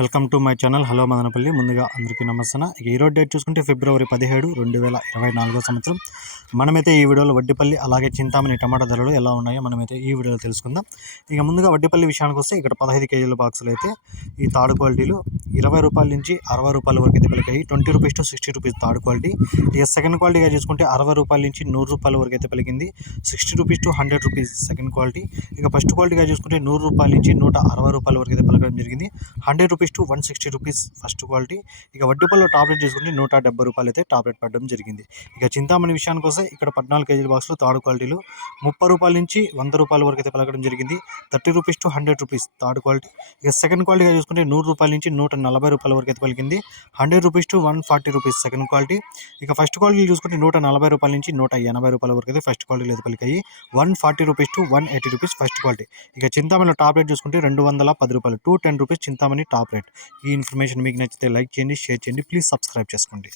Welcome to my channel. Hello Madanapalle. ముందుగా అందరికీ నమస్తే ఇక ఈరోజు డేట్ చూసుకుంటే ఫిబ్రవరి పదిహేడు రెండు వేల ఇరవై నాలుగో సంవత్సరం. మనమైతే ఈ వీడియోలో వడ్డిపల్లి అలాగే చింతామణి టమాటా ధరలు ఎలా ఉన్నాయో మనమైతే ఈ వీడియోలో తెలుసుకుందాం. ఇక ముందుగా వడ్డిపల్లి విషయానికి వస్తే ఇక్కడ పదహైదు కేజీల బాక్సులు అయితే ఈ తాడు క్వాలిటీలు ఇరవై రూపాయల నుంచి అరవై రూపాయల వరకు అయితే పలికాయి twenty rupees to sixty rupees third quality. ఇక సెకండ్ క్వాలిటీగా చూసుకుంటే అరవై రూపాయల నుంచి నూరు రూపాయల వరకు అయితే పలికింది sixty rupees to hundred rupees second quality. ఇక ఫస్ట్ క్వాలిటీగా చూసుకుంటే నూరు రూపాయల నుంచి నూట అరవై రూపాయల వరకు అయితే పలకడం జరిగింది. Hundred rupees to one sixty rupees first quality. ఇక వడ్డీపల్లో టాబ్లెట్ చూసుకుంటే నూట డెబ్బై రూపాయలు అయితే టాబ్లెట్ పడడం జరిగింది. ఇక చింతామణి విషయానికి వస్తే ఇక్కడ పద్నాలుగు కేజీల బాక్స్లో థర్డ్ క్వాలిటీలు. ముప్పై రూపాయల నుంచి వంద రూపాయల వరకు అయితే పలకడం జరిగింది. Thirty rupees to hundred rupees third quality. ఇక సెకండ్ క్వాలిటీగా చూసుకుంటే నూరు రూపాయల నుంచి నూట నలభై రూపాయల వరకు అయితే పలికింది. Hundred rupees to one forty rupees second quality. ఇక ఫస్ట్ క్వాలిటీ చూసుకుంటే నూట నలభై రూపాయల నుంచి నూట ఎనభై రూపాయల వరకు అయితే ఫస్ట్ క్వాలిటీ అయితే పలికాయి. One forty rupees to one eighty rupees first quality. ఇక చింతామణిలో టాప్ రేట్ చూసుకుంటే రెండు వందల పది రూపాయలు two ten rupees Chintamani top rate. ఈ ఇన్ఫర్మేషన్ మీకు నచ్చితే లైక్ చేయండి షేర్ చేయండి ప్లీజ్ సబ్స్క్రైబ్ చేసుకోండి.